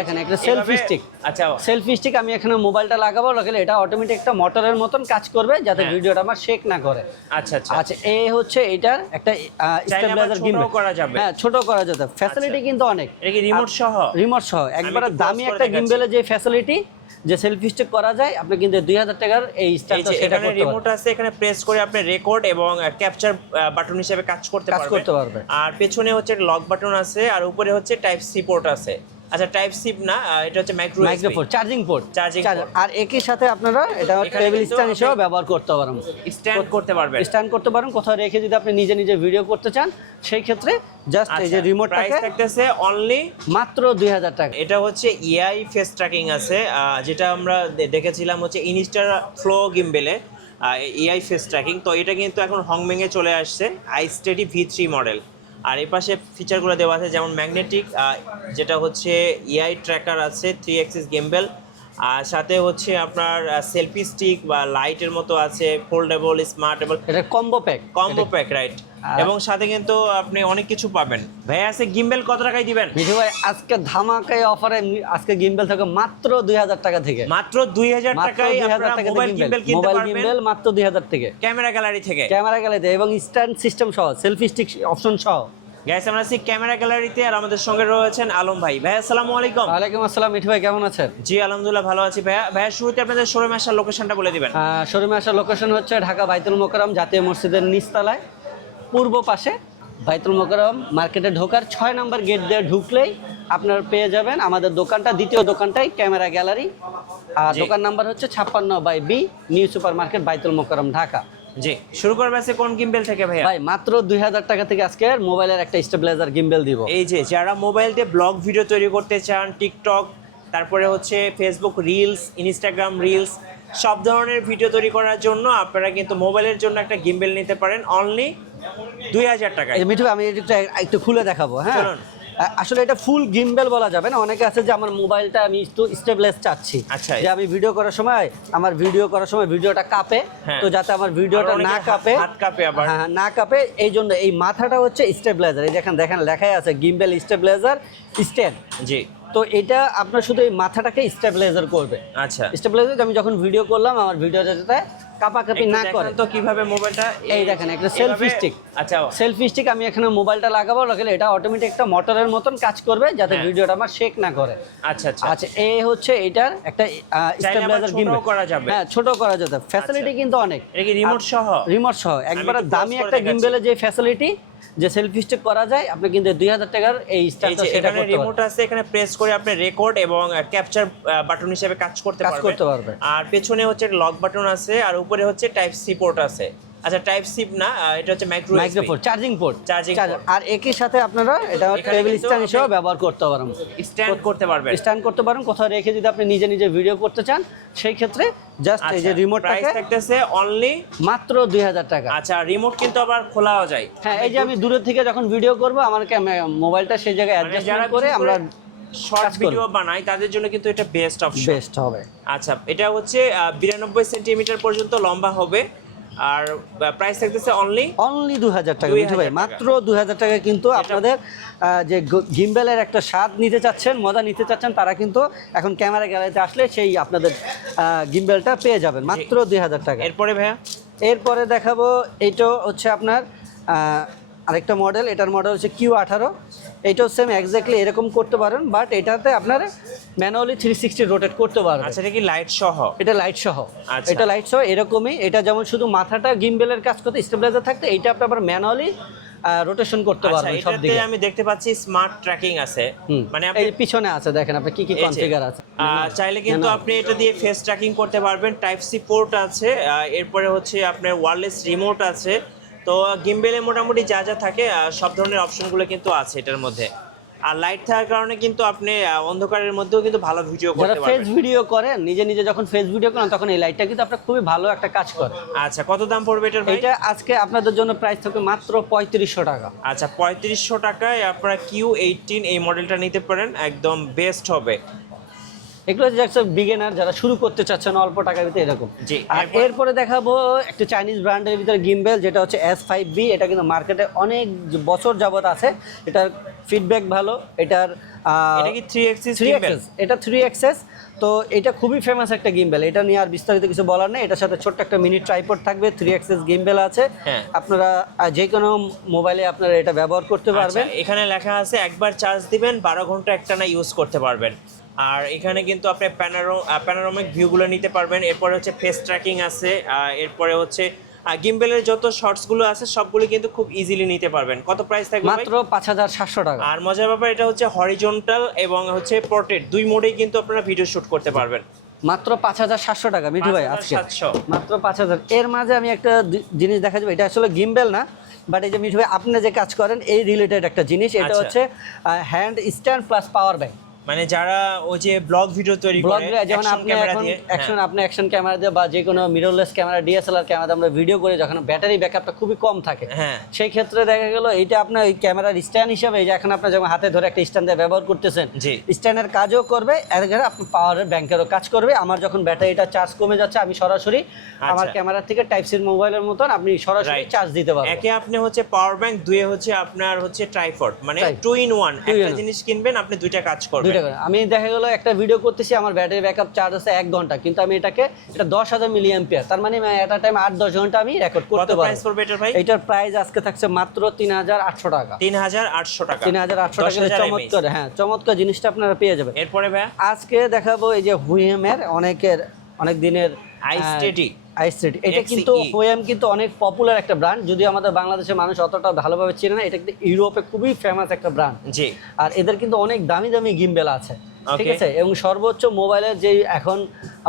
দেখেন একটা selfie stick. আচ্ছা, সেলফি স্টিক আমি এখানে মোবাইলটা লাগাবো, লাগালে এটা অটোমেটিক একটা মোটরের মতন কাজ করবে যাতে ভিডিওটা আমার শেক না করে। আচ্ছা আচ্ছা আচ্ছা, এই হচ্ছে এটার একটা স্টেবিলাইজার গিম্বল করা যাবে। হ্যাঁ, ছোট করা যাবে। ফ্যাসিলিটি কিন্তু অনেক। এটা কি রিমোট সহ? রিমোট সহ একবারে দামি একটা গিম্বলের যে ফ্যাসিলিটি, যে সেলফি স্টিক করা যায়, আপনি কিন্তু 2000 টাকার এই স্ট্যান্ডটা সেটা করতে পারবেন। রিমোট আছে, এখানে প্রেস করে আপনি রেকর্ড এবং ক্যাপচার বাটন হিসেবে কাজ করতে পারবেন। আর পেছনে হচ্ছে লক বাটন আছে, আর উপরে হচ্ছে টাইপ সি পোর্ট আছে। আচ্ছা, টাইপ সি না, এটা হচ্ছে মাইক্রো পোর্ট, চার্জিং পোর্ট। আর একই সাথে আপনারা এটা টেবিল স্ট্যান্ড হিসেবে ব্যবহার করতে পারেন, স্ট্যান্ড করতে পারেন। কোথাও রেখে যদি আপনি নিজে নিজে ভিডিও করতে চান, সেই ক্ষেত্রে জাস্ট এই যে রিমোটটাকে প্রাইস থাকতেছে অনলি মাত্র 2000 টাকা। এটা হচ্ছে এআই ফেস ট্র্যাকিং আছে, যেটা আমরা দেখেছিলাম হচ্ছে ইনস্টার ফ্লো গিম্বেলে এআই ফেস ট্র্যাকিং। তো এটা কিন্তু এখন হংমেংয়ে চলে আসছে, আইস্টেডি V3 মডেল। আর এই পাশে ফিচারগুলো দেওয়া আছে, যেমন ম্যাগনেটিক, যেটা হচ্ছে এআই ট্র্যাকার আছে, 3 অ্যাক্সিস গিম্বেল, আর সাথে হচ্ছে আপনার সেলফি স্টিক বা লাইটের মতো আছে, ফোল্ডেবল, স্মার্টেবল, এটা কম্বো প্যাক রাইট। এবং সাথে কিন্তু আপনি অনেক কিছু পাবেন। ভাই আছে গিম্বেল কত টাকায় দিবেন? মিঠু ভাই, আজকে ধামাকায় অফারে আজকে গিম্বেল থাকে মাত্র 2000 টাকা থেকে। মাত্র 2000 টাকায় আপনারা মোবাইল গিম্বেল কিনতে পারবেন। গিম্বেল মাত্র 2000 থেকে, ক্যামেরা গ্যালারি থেকে, এবং স্ট্যান্ড সিস্টেম সহ, সেলফি স্টিক অপশন সহ। গাইস, আমরা আছি ক্যামেরা গ্যালারিতে, আর আমাদের সঙ্গে রয়েছেন আলম ভাই। ভাই আসসালামু আলাইকুম। ওয়ালাইকুম আসসালাম। মিঠু ভাই কেমন আছেন? জি আলহামদুলিল্লাহ ভালো আছি। ভাইয়া শুরুতে আপনাদের শোরুমে আসার লোকেশনটা বলে দিবেন। শোরুমে আসার লোকেশন হচ্ছে ঢাকা বাইতুল মোকাররম জাতীয় মসজিদের নিচতলায়, পূর্ব পাশে বাইতুল মোকাররম মার্কেটে ঢোকার 6 নম্বর গেট দিয়ে ঢুকলেই আপনারা পেয়ে যাবেন আমাদের দোকানটা। দ্বিতীয় দোকানটাই ক্যামেরা গ্যালারি, আর দোকান নাম্বার হচ্ছে 56/B, নিউ সুপার মার্কেট, বাইতুল মোকাররম, ঢাকা। জি, শুরু করবে আছে কোন গিম্বেল থেকে ভাইয়া? ভাই মাত্র 2000 টাকা থেকে আজকে মোবাইলের একটা স্টেবিলাইজার গিম্বেল দিব। এই যে যারা মোবাইল দিয়ে ব্লগ ভিডিও তৈরি করতে চান, টিকটক, তারপরে হচ্ছে ফেসবুক রিলস, ইনস্টাগ্রাম রিলস, সব ধরনের ভিডিও তৈরি করার জন্য আপনারা কিন্তু মোবাইলের জন্য একটা গিম্বেল নিতে পারেন অনলি 2000 টাকা। মিঠু, আমি এটা একটু খুলে দেখাবো। হ্যাঁ, আসলে এটা ফুল গিম্বেল বলা যাবে না। অনেকে আছে যে আমার মোবাইলটা আমি একটু স্টেবিলাইজ চাচ্ছি, যে আমি ভিডিও করার সময় ভিডিওটা কাঁপে, তো যাতে আমার ভিডিওটা না কাঁপে, না কাঁপে, এই জন্য এই মাথাটা হচ্ছে স্টেবিলাইজার। এই দেখেন লেখাই আছে গিম্বেল স্টেবিলাইজার স্ট্যান্ড। জি, তো এটা আপনার শুধু এই মাথাটাকে স্টেবিলাইজার করবে। আচ্ছা, স্টেবিলাইজার আমি যখন ভিডিও করলাম, আমার ভিডিওটা যাতে কাঁপাকাঁপি না করে। তো কিভাবে মোবাইলটা, এই দেখেন একটা সেলফি স্টিক। আচ্ছা, সেলফি স্টিক আমি এখানে মোবাইলটা লাগাবো, লাগালে এটা অটোমেটিক একটা মোটরের মতন কাজ করবে যাতে ভিডিওটা আমার শেক না করে। আচ্ছা আচ্ছা আচ্ছা, এই হচ্ছে এটার একটা স্টেবিলাইজার গিম্বল করা যাবে। হ্যাঁ, ছোট করা যাবে। ফ্যাসিলিটি কিন্তু অনেক। এটা কি রিমোট সহ? একবারে দামি একটা গিম্বলের যে ফ্যাসিলিটি, যে সেলফি স্টিক করা যায়, আপনি কিন্তু 2000 টাকার এই স্ট্যান্ডটা সেটা করতে পারবেন। রিমোট আছে, এখানে প্রেস করে আপনি রেকর্ড এবং ক্যাপচার বাটন হিসেবে কাজ করতে পারবেন। আর পেছনে হচ্ছে লক বাটন আছে, আর উপরে হচ্ছে টাইপ সি পোর্ট আছে। আচ্ছা, টাইপ সি না, এটা হচ্ছে মাইক্রো পোর্ট, চার্জিং পোর্ট। আর একই সাথে আপনারা এটা টেবিল স্ট্যান্ড হিসেবে ব্যবহার করতে পারেন, স্ট্যান্ড করতে পারেন। কোথাও রেখে যদি আপনি নিজে নিজে ভিডিও করতে চান, সেই ক্ষেত্রে জাস্ট এই যে রিমোটটাকে প্রাইস থাকতেছে অনলি মাত্র 2000 টাকা। আচ্ছা, রিমোট কিন্তু আবার খোলাও যায়। হ্যাঁ, এই যে আমি দূরে থেকে যখন ভিডিও করব, আমার মোবাইলটা সেই জায়গায় অ্যাডজাস্ট করে আমরা শর্ট ভিডিও বানাই, তাদের জন্য কিন্তু এটা বেস্ট হবে। আচ্ছা, এটা হচ্ছে 92 সেন্টিমিটার পর্যন্ত লম্বা হবে, আর প্রাইস থাকতেছে অনলি 2000 টাকা। মিঠু ভাই, মাত্র 2000 টাকা কিন্তু আপনাদের যে গিম্বেলের একটা স্বাদ নিতে চাচ্ছেন, মজা নিতে চাচ্ছেন, তারা কিন্তু এখন ক্যামেরা গ্যালারিতে আসলে সেই আপনাদের গিম্বেলটা পেয়ে যাবেন মাত্র 2000 টাকা। এরপরে দেখাবো, এইটা হচ্ছে আপনার আরেকটা মডেল। এটার মডেল হচ্ছে Q18। এটাও সেম এক্স্যাক্টলি এরকম করতে পারেন, বাট এটাতে আপনার ম্যানুয়ালি 360 রোটেট করতে পারবেন। আচ্ছা, এটা কি লাইট সহ? এটা লাইট সহ। এটা লাইট সহ এরকমই। এটা যেমন শুধু মাথাটা গিম্বেলের কাজ করতে স্টেবিলাইজার থাকতে, এইটা আপনি আবার ম্যানুয়ালি রোটেশন করতে পারবেন সব দিকে। আমি দেখতে পাচ্ছি স্মার্ট ট্র্যাকিং আছে, মানে এই পিছনে আছে, দেখেন আপনি কি কনফিগার আছে। চাইলে কিন্তু আপনি এটা দিয়ে ফেস ট্র্যাকিং করতে পারবেন। টাইপ সি পোর্ট আছে, এরপরে হচ্ছে আপনার ওয়্যারলেস রিমোট আছে। তো গিম্বেলে মোটামুটি যা যা থাকে সব ধরনের অপশনগুলো কিন্তু আছে এটার মধ্যে। আর লাইট থাকার কারণে কিন্তু আপনি অন্ধকারের মধ্যেও কিন্তু ভালো ভিডিও করতে পারবেন। ফেস ভিডিও করেন, নিজে নিজে যখন ফেস ভিডিও করেন, তখন এই লাইটটা কিন্তু আপনার খুবই ভালো একটা কাজ করে। আচ্ছা, কত দাম পড়বে এটার ভাই? এটা আজকে আপনাদের জন্য প্রাইস থাকবে মাত্র 3500 টাকা। আচ্ছা, 3500 টাকায় আপনারা Q18 এই মডেলটা নিতে পারেন, একদম বেস্ট হবে। এগুলো হচ্ছে বিগিনার, যারা শুরু করতে চাচ্ছেন অল্প টাকার ভিতরে, এরকম। আর এরপরে দেখাবো একটা চাইনিজ ব্র্যান্ডের ভিতরে গিম্বেল, যেটা হচ্ছে S5B। এটা কিন্তু মার্কেটে অনেক বছর যাবত আছে। এটার ফিডব্যাক ভালো, এটার এটা কি 3 অ্যাক্সিস 3 গিম্বল? অ্যাক্সেস, এটা 3 অ্যাক্সেস। তো এটা খুবই ফেমাস একটা গিম্বেল, এটা নিয়ে আর বিস্তারিত কিছু বলার নেই। এটার সাথে ছোট্ট একটা মিনি ট্রাইপড থাকবে, 3 অ্যাক্সেস গিম্বেল আছে। হ্যাঁ। আপনারা যে কোনো মোবাইলে আপনারা এটা ব্যবহার করতে পারবেন। আচ্ছা, এখানে লেখা আছে একবার চার্জ দিবেন 12 ঘন্টা একটানা ইউজ করতে পারবেন। আর এখানে কিন্তু আপনি প্যানোরামিক ভিউগুলো নিতে পারবেন। এরপরে হচ্ছে ফেস ট্র্যাকিং আছে, এরপরে হচ্ছে গিম্বেলের যত শর্টসগুলো আছে সবগুলো কিন্তু খুব ইজিলি নিতে পারবেন। কত প্রাইস থাকবে ভাই? মাত্র 5700 টাকা। আর মজার ব্যাপার এটা হচ্ছে হরিজন্টাল এবং হচ্ছে পোর্ট্রেট দুই মোডেই কিন্তু আপনারা ভিডিও শুট করতে পারবেন। মাত্র 5700 টাকা মিঠু ভাই আজকে 5700 মাত্র 5000। এর মাঝে আমি একটা জিনিস দেখা যাবে, এটা আসলে গিম্বেল না, বাট এই যে মিঠু ভাই আপনি যে কাজ করেন এই রিলেটেড একটা জিনিস। এটা আচ্ছা। হচ্ছে hand stand plus power bank. মানে যারা ওই যে ব্লগ ভিডিও তৈরি করে যেমন অ্যাকশন আপনি ক্যামেরা এখন দিয়ে, আপনি অ্যাকশন ক্যামেরা দিয়ে বা যে কোনো মিররলেস ক্যামেরা ডিএসএলআর ক্যামেরা আমরা ভিডিও করে যখন ব্যাটারি ব্যাকআপটা খুবই কম থাকে, হ্যাঁ, সেই ক্ষেত্রে দেখা গেল এইটা আপনার ওই ক্যামেরার স্ট্যান্ড হিসেবে, এই যে এখন আপনার যেমন হাতে ধরে একটা স্ট্যান্ড দিয়ে ব্যবহার করতেছেন, জি, স্ট্যান্ডের কাজও করবে, এর আগে আপনার পাওয়ারের ব্যাংকেরও কাজ করবে। আমার যখন ব্যাটারিটা চার্জ কমে যাচ্ছে আমি সরাসরি আমার ক্যামেরা থেকে টাইপ সি মোবাইলের মতন আপনি সরাসরি চার্জ দিতে পারবেন। একে আপনি হচ্ছে পাওয়ার ব্যাংক, দুয়ে হচ্ছে আপনার হচ্ছে ট্রাইপড, মানে 2 in 1 একটা জিনিস কিনবেন আপনি দুইটা কাজ করবেন। আমি দেখা গেল একটা ভিডিও করতেছি, আমার ব্যাটারি ব্যাকআপ চার্জ আছে 1 ঘন্টা, কিন্তু আমি এটা 10,000 মিলি অ্যাম্পিয়ার, তার মানে এট আ টাইম 8-10 ঘন্টা আমি রেকর্ড করতে পারবো। কত প্রাইস পড়বে এটার ভাই? এটার প্রাইস আজকে থাকছে মাত্র 3800 টাকা। 3800 টাকা, 3800 টাকা চমৎকার, হ্যাঁ চমৎকার জিনিসটা আপনারা পেয়ে যাবেন। এরপরে ভাই আজকে দেখাবো এই যে হুইএমের অনেক দিনের আইস্টেডি। এটা কিন্তু হুইএম কিন্তু অনেক পপুলার একটা ব্র্যান্ড, যদিও আমাদের বাংলাদেশের মানুষ অতটা ভালোভাবে চেনে না। এটা কিন্তু ইউরোপে খুবই ফেমাস একটা ব্র্যান্ড। জি। আর এদের কিন্তু অনেক দামি দামি গিম্বেল আছে, ঠিক আছে, এবং সর্বোচ্চ মোবাইলের যে এখন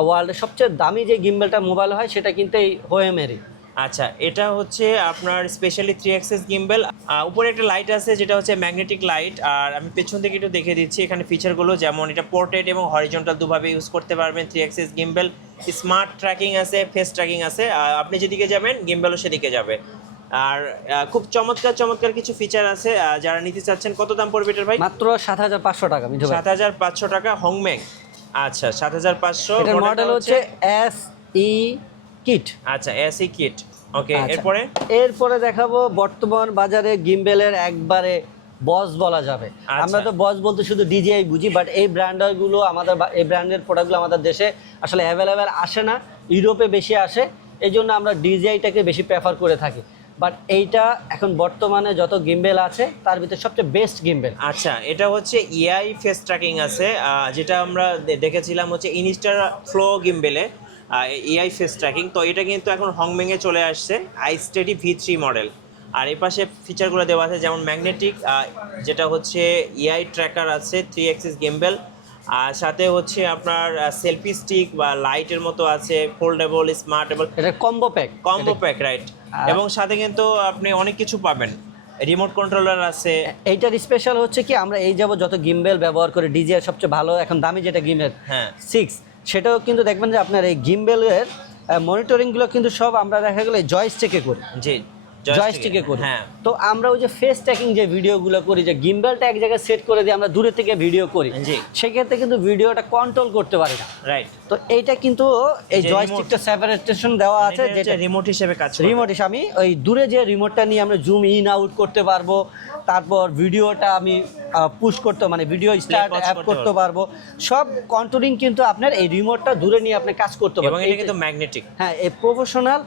ওয়ার্ল্ডের সবচেয়ে দামি যে গিম্বেলটা মোবাইল হয় সেটা কিন্তু এই হুইএমেরই। আচ্ছা, এটা হচ্ছে আপনার স্পেশালি 3 অ্যাক্সেস গিম্বল। উপরে একটা লাইট আছে যেটা হচ্ছে ম্যাগনেটিক লাইট, আর আমি পেছন থেকে একটু দেখে দিচ্ছি এখানে ফিচারগুলো, যেমন এটা পোর্ট্রেট এবং হরিজন্টাল দুভাবে ইউজ করতে পারবেন। 3 অ্যাক্সেস গিম্বল, স্মার্ট ট্র্যাকিং আছে, ফেস ট্র্যাকিং আছে, আপনি যেদিকে যাবেন গিম্বলও সেদিকে যাবে। আর খুব চমৎকার চমৎকার কিছু ফিচার আছে। যারা নিতে চাচ্ছেন, কত দাম পড়বে এটার ভাই? মাত্র 7500 টাকা। 7500 টাকা হংমেং। আচ্ছা, 7500। এটার মডেল হচ্ছে SE কিট। আচ্ছা, SE কিট, ওকে। এরপরে দেখাবো বর্তমান বাজারে গিম্বেলের একবারে বস বলা যাবে। আমরা তো বস বলতে শুধু ডিজিআই বুঝি, বাট এই ব্র্যান্ডগুলো আমাদের, এই ব্র্যান্ডের প্রোডাক্টগুলো আমাদের দেশে আসলে অ্যাভেলেবেল আসে না, ইউরোপে বেশি আসে, এই জন্য আমরা ডিজিআইটাকে বেশি প্রেফার করে থাকি। বাট এইটা এখন বর্তমানে যত গিম্বেল আছে তার ভিতরে সবচেয়ে বেস্ট গিম্বেল। আচ্ছা, এটা হচ্ছে এআই ফেস ট্র্যাকিং আছে, যেটা আমরা দেখেছিলাম হচ্ছে ইনস্টার ফ্লো গিম্বেলে এআই ফেস ট্র্যাকিং। তো এটা কিন্তু এখন হংমেংয়ে চলে আসছে, আইস্টেডি V3 মডেল। আর এই পাশে ফিচারগুলো দেওয়া আছে, যেমন ম্যাগনেটিক, যেটা হচ্ছে এআই ট্র্যাকার আছে, 3 অ্যাক্সিস গিম্বেল, আর সাথে হচ্ছে আপনার সেলফি স্টিক বা লাইটের মতো আছে, ফোল্ডেবল, স্মার্টেবল, এটা কম্বো প্যাক, রাইট। এবং সাথে কিন্তু আপনি অনেক কিছু পাবেন, রিমোট কন্ট্রোলার আছে। এইটার স্পেশাল হচ্ছে কি, আমরা এই যাব যত গিম্বেল ব্যবহার করে, ডিজিআই সবচেয়ে ভালো এখন দামি যেটা গিম্বেল 6, সেটাও কিন্তু দেখবেন যে আপনার এই গিম্বেলের মনিটরিংগুলো কিন্তু সব আমরা দেখা গেলে জয়স্টিকে করি। জি, জয়স্টিকে করি। হ্যাঁ। তো আমরা ওই যে ফেস ট্র্যাকিং যে ভিডিওগুলো করি, যে গিম্বেলটা এক জায়গায় সেট করে দিয়ে আমরা দূরে থেকে ভিডিও করি, সেক্ষেত্রে কিন্তু ভিডিওটা কন্ট্রোল করতে পারি না, রাইট। তো এইটা কিন্তু এই জয়স্টিকটা সেপারেটেশন দেওয়া আছে, যেটা রিমোট হিসেবে কাজ করে। রিমোট হিসেবে আমি ওই দূরে যে রিমোটটা নিয়ে আমরা জুম ইন আউট করতে পারবো, তারপর ভিডিওটা আমি পুশ করতে, মানে ভিডিও স্টার্ট অ্যাপ করতে পারবো, সব কন্ট্রোলিং কিন্তু আপনার এই রিমোটটা দূরে নিয়ে আপনি কাজ করতে পারবেন। এবং এটা কিন্তু ম্যাগনেটিক। হ্যাঁ, এই প্রফেশনাল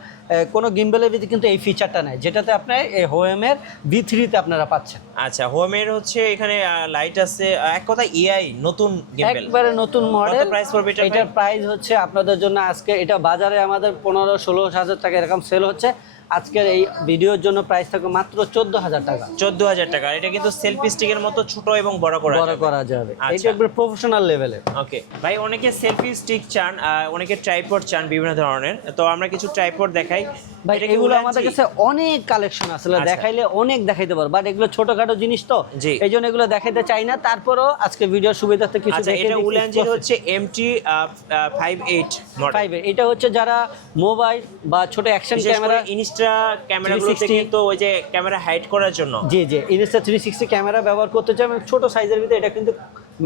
কোনো গিম্বেলের ভিতরে কিন্তু এই ফিচারটা নাই, যেটাতে আপনার এই হোয়েমের V3-তে আপনারা পাচ্ছেন। আচ্ছা, হোমের হচ্ছে এখানে লাইট আছে, এক কথা এআই নতুন গিম্বেল, একবারে নতুন মডেল। কত প্রাইস পড়বে এটা? এটার প্রাইস হচ্ছে আপনাদের জন্য আজকে, এটা বাজারে আমাদের 15-16 হাজার টাকা এরকম সেল হচ্ছে, আজকের এই ভিডিওর জন্য প্রাইস থাকবে মাত্র 14,000 টাকা। 14,000 টাকা। এটা কিন্তু সেলফি স্টিকের মতো ছোট এবং বড় করা যাবে। এটা একবার প্রফেশনাল লেভেলের। ওকে ভাই, অনেকে সেলফি স্টিক চান, অনেকে ট্রাইপড চান বিভিন্ন ধরনের, তো আমরা কিছু ট্রাইপড দেখাই। ভাই এগুলো আমাদের কাছে অনেক কালেকশন আসলে দেখাইলে অনেক দেখাইতে পারবো, বাট এগুলো ছোটখাটো জিনিস তো, এই জন্য এগুলো দেখাইতে চাই না। তারপরও আজকে ভিডিওর সুবিধার্থে কিছু দেখাই। এটা উলানজির হচ্ছে MT58 মডেল। এটা হচ্ছে যারা মোবাইল বা ছোট অ্যাকশন ক্যামেরা, ইনস্টা ক্যামেরাগুলোতে কিন্তু ওই যে ক্যামেরা হাইড করার জন্য, জি ইনস্টা 360 ক্যামেরা ব্যবহার করতে চাই, ছোট সাইজের ভিতরে। এটা কিন্তু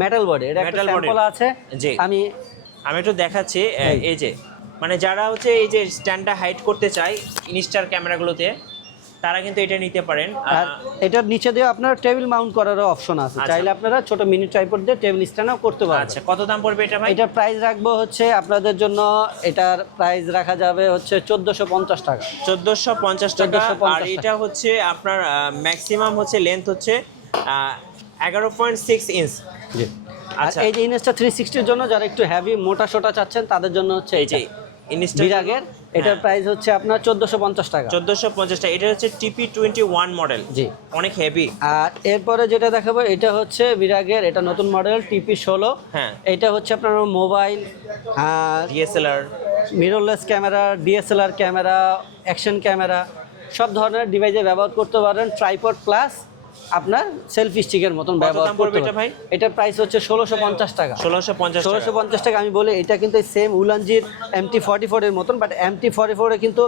মেটাল বডি, এটা একটা স্যাম্পল আছে, আমি একটু দেখাচ্ছি। এই যে মানে যারা হচ্ছে এই যে স্ট্যান্ডটা হাইড করতে চায় ইনস্টার ক্যামেরাগুলোতে, তারা কিন্তু এটা নিতে পারেন। আর এটার নিচে দিয়ে আপনার টেবিল মাউন্ট করারও অপশন আছে, চাইলে আপনারা ছোট মিনি ট্রাইপড দিয়ে টেবিল স্ট্যান্ডও করতে পারবেন। আচ্ছা, কত দাম পড়বে এটা ভাই? এটার প্রাইস রাখবো হচ্ছে আপনাদের জন্য, এটার প্রাইস রাখা যাবে হচ্ছে 1450 টাকা। 1450 টাকা। আর এটা হচ্ছে আপনার ম্যাক্সিমাম হচ্ছে লেন্থ হচ্ছে 11.6 ইঞ্চ। জি। আচ্ছা, এই যে ইনস্টা 360 এর জন্য যারা একটু হেভি মোটা সোটা চাচ্ছেন তাদের জন্য হচ্ছে এই যে বিরাগের, এটার প্রাইস হচ্ছে আপনার 1450 টাকা। 1450 টাকা। এটা হচ্ছে TP21 মডেল। জি, অনেক হেভি। আর এরপরে যেটা দেখাবো এটা হচ্ছে বিরাগের, এটা নতুন মডেল TP16। হ্যাঁ, এটা হচ্ছে আপনার mobile, DSLR, mirrorless camera, DSLR camera, action camera সব ধরনের ডিভাইসে ব্যবহার করতে পারেন। ট্রাইপড প্লাস আপনার সেলফি স্টিকের মতন ব্যবহার করতে পারবেন। এটার প্রাইস হচ্ছে 1650 টাকা। 1650 টাকা। আমি বলি এটা কিন্তু সেম উলানজির MT44 এর মতন, বাট MT44 এ কিন্তু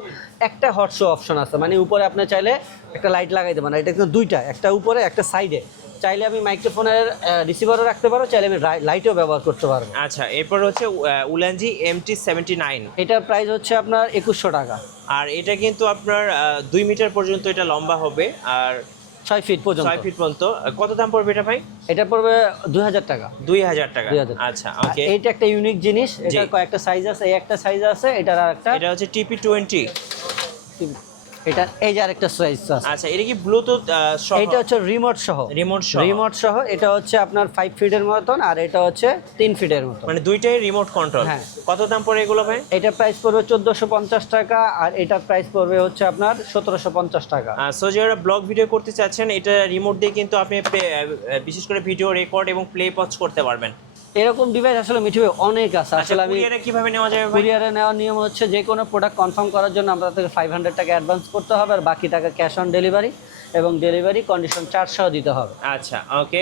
একটা হট শো অপশন আছে, মানে উপরে আপনি চাইলে একটা লাইট লাগাই দেবেন, এটা কিন্তু দুইটা, একটা উপরে একটা সাইডে। চাইলে আমি মাইক্রোফোনের রিসিভারও রাখতে পারবো, চাইলে আমি লাইটও ব্যবহার করতে পারবো। আচ্ছা, এরপর হচ্ছে উলানজি MT79। এটার প্রাইস হচ্ছে আপনার 2100 টাকা। আর এটা কিন্তু আপনার 2 মিটার পর্যন্ত এটা লম্বা হবে, আর 6 ফিট পর্যন্ত। 6 ফিট পর্যন্ত। কত দাম পড়বে এটা ভাই? এটা পড়বে 2000 টাকা। 2000 টাকা। আচ্ছা, ওকে। এইটা একটা ইউনিক জিনিস, এটা কয়েকটা সাইজ আছে, এই একটা সাইজ আছে, এটার আরেকটা, এটা হচ্ছে TP20। এটা এই যে আরেকটা সাইজ আছে। আচ্ছা, এটা কি ব্লুটুথ সহ? এটা হচ্ছে রিমোট সহ। রিমোট সহ। এটা হচ্ছে আপনার 5 ফিটের মতন, আর এটা হচ্ছে 3 ফিটের মতন, মানে দুইটাই রিমোট কন্ট্রোল। হ্যাঁ। কত দাম পড়ে এগুলো ভাই? এটা প্রাইস পড়বে 1450 টাকা, আর এটার প্রাইস পড়বে হচ্ছে আপনার 1750 টাকা। সো যারা ব্লগ ভিডিও করতে চাচ্ছেন, এটা রিমোট দিয়ে কিন্তু আপনি বিশেষ করে ভিডিও রেকর্ড এবং প্লে পজ করতে পারবেন। এরকম ডিভাইস আসলে মিঠু ভাই অনেক আছে। আসলে আমি কুরিয়ারে কিভাবে নেওয়া যাবে ভাই? কুরিয়ারে নেওয়ার নিয়ম হচ্ছে যে কোনো প্রোডাক্ট কনফার্ম করার জন্য আমরা তাদেরকে 500 টাকা অ্যাডভান্স করতে হবে, আর বাকি টাকা ক্যাশ অন ডেলিভারি এবং ডেলিভারি কন্ডিশন চার্জ সহ দিতে হবে। আচ্ছা, ওকে।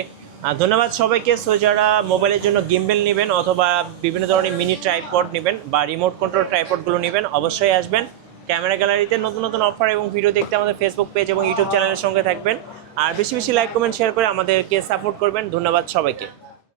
ধন্যবাদ সবাইকে। সো যারা মোবাইলের জন্য গিম্বেল নেবেন অথবা বিভিন্ন ধরনের মিনি ট্রাইপড নেবেন বা রিমোট কন্ট্রোল ট্রাইপডগুলো নেবেন, অবশ্যই আসবেন ক্যামেরা গ্যালারিতে। নতুন নতুন অফার এবং ভিডিও দেখতে আমাদের ফেসবুক পেজ এবং ইউটিউব চ্যানেলের সঙ্গে থাকবেন। আর বেশি বেশি লাইক, কমেন্ট, শেয়ার করে আমাদেরকে সাপোর্ট করবেন। ধন্যবাদ সবাইকে।